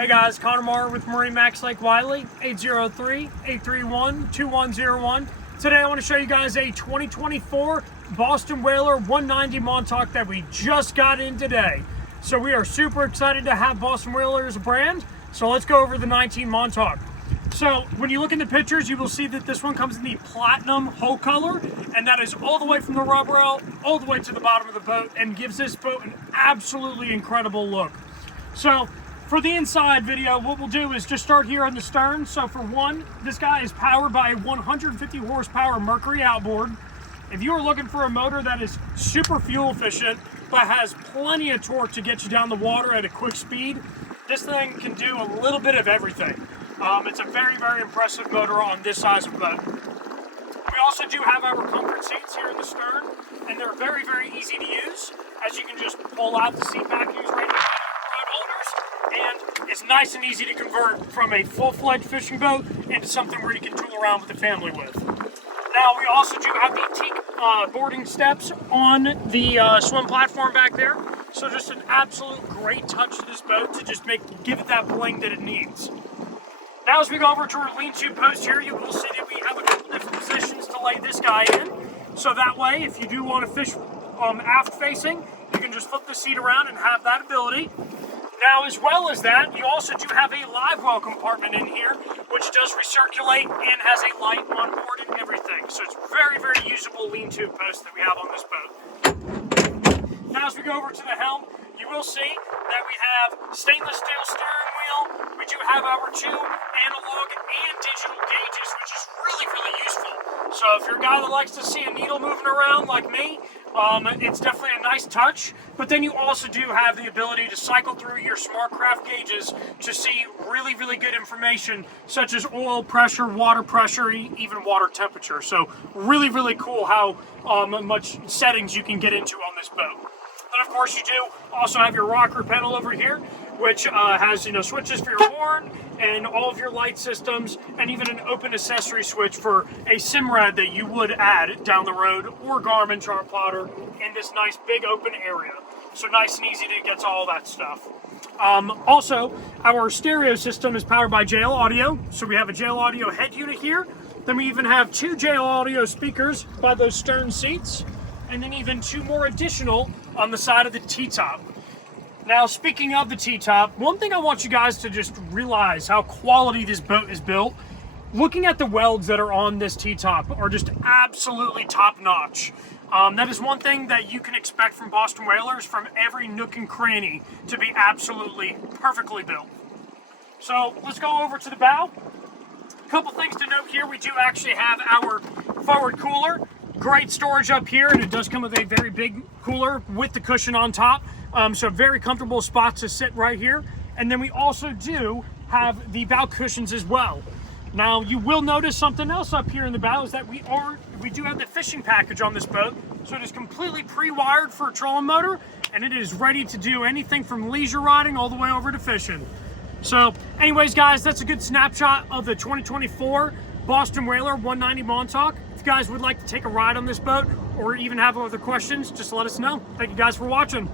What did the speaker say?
Hey guys, Connor with MarineMax Lake Wylie, 803-831-2101. Today I want to show you guys a 2024 Boston Whaler 190 Montauk that we just got in today. So we are super excited to have Boston Whaler as a brand. So let's go over the 19 Montauk. So when you look in the pictures, you will see that this one comes in the platinum hull color, and that is all the way from the rubber rail all the way to the bottom of the boat, and gives this boat an absolutely incredible look. So for the inside video, what we'll do is just start here on the stern. So for one, this guy is powered by a 150 horsepower Mercury outboard. If you are looking for a motor that is super fuel efficient, but has plenty of torque to get you down the water at a quick speed, this thing can do a little bit of everything. It's a very, very impressive motor on this size of boat. We also do have our comfort seats here in the stern, and they're very, very easy to use, as you can just pull out the seat backings right here. And it's nice and easy to convert from a full-fledged fishing boat into something where you can tool around with the family with. Now, we also do have the teak boarding steps on the swim platform back there. So just an absolute great touch to this boat to just give it that bling that it needs. Now, as we go over to our lean-to post here, you will see that we have a couple different positions to lay this guy in. So that way, if you do want to fish aft-facing, you can just flip the seat around and have that ability. Now, as well as that, you also do have a live well compartment in here, which does recirculate and has a light on board and everything. So it's very, very usable lean-to post that we have on this boat. Now, as we go over to the helm, you will see that we have stainless steel steering wheel. We do have our two analog and digital gauges, which is really, really useful. So if you're a guy that likes to see a needle moving around like me, it's definitely a nice touch. But then you also do have the ability to cycle through your SmartCraft gauges to see really, really good information, such as oil pressure, water pressure, even water temperature. So really, really cool how much settings you can get into on this boat. And of course, you do also have your rocker panel over here, which has switches for your horn and all of your light systems, and even an open accessory switch for a Simrad that you would add down the road, or Garmin chart plotter in this nice big open area. So nice and easy to get to all that stuff. Also, our stereo system is powered by JL Audio. So we have a JL Audio head unit here. Then we even have two JL Audio speakers by those stern seats, and then even two more additional on the side of the T-top. Now, speaking of the T-top, one thing I want you guys to just realize how quality this boat is built. Looking at the welds that are on this T-top are just absolutely top-notch. That is one thing that you can expect from Boston Whalers, from every nook and cranny, to be absolutely perfectly built. So let's go over to the bow. A couple things to note here. We do actually have our forward cooler. Great storage up here, and it does come with a very big cooler with the cushion on top. So very comfortable spots to sit right here. And then we also do have the bow cushions as well. Now, you will notice something else up here in the bow is that we do have the fishing package on this boat. So it is completely pre-wired for a trolling motor, and it is ready to do anything from leisure riding all the way over to fishing. So anyways, guys, that's a good snapshot of the 2024 Boston Whaler 190 Montauk. If you guys would like to take a ride on this boat or even have other questions, just let us know. Thank you guys for watching.